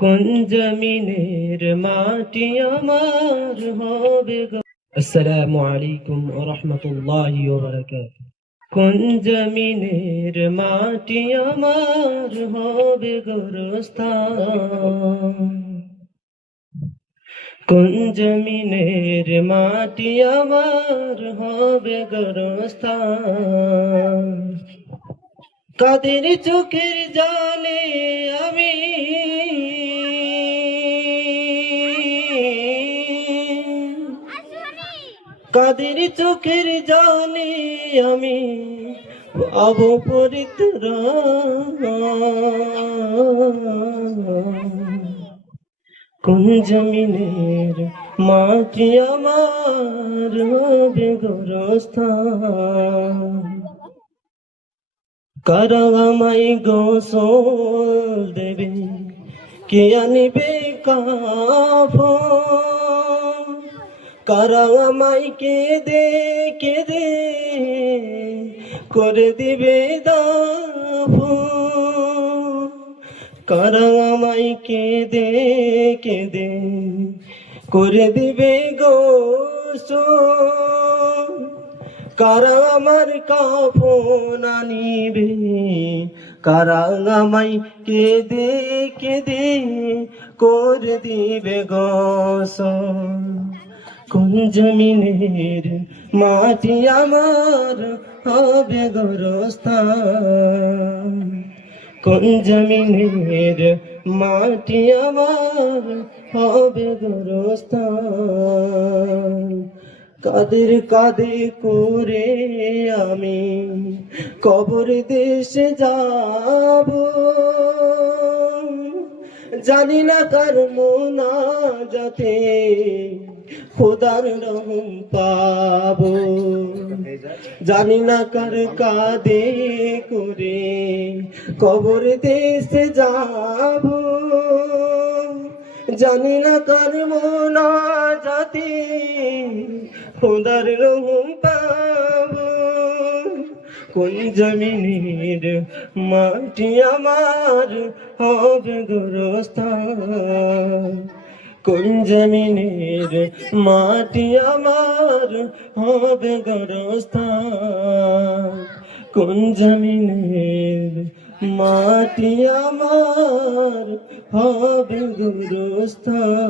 কোন জমিনের মাটি আমার হবে গো। আসসালামু আলাইকুম ওয়া রাহমাতুল্লাহি ওয়া বারাকাতুহু। কোন জমিনের মাটি আমার হবে গোরস্থান, কোন জমিনের মাটি আমার হবে গোরস্থান। কাদের চোখের জলে আমি কাদের চোখের জলে আমি পাবো পরিত্রাণ। কোন জমিনের মাটি আমার হবে গোরস্থান। কারা আমায় গোসল দেবে, কে আনিবে কাফন। কারা আমায় কেঁদে কেঁদে করে দিবে দাফন। কারা আমায় কেঁদে কেঁদে করে দিবে গোসল। কারা আমার কাফন আনিবে, কারা আমায় কেঁদে কেঁদে করে দিবে গোসল। কোন জমিনের মাটি আমার হবে গোরস্থান, কোন জমিনের মাটি আমার হবে গোরস্থান। কাদের কাঁধে করে আমি কবর দেশে যাব, জানি না কার মোনাজাতে খোদার রহম পাবো। জানি না কার কাঁধে করে কবর দেশে যাব, জানি না কার মোনাজাতে খোদার রহম পাবো। কোন জমিনের মাটি আমার হবে গোরস্থান, কোন জমিনের মাটি আমার হবে গোরস্থান। কোন জমিনের মাটি আমার হবে গোরস্থান।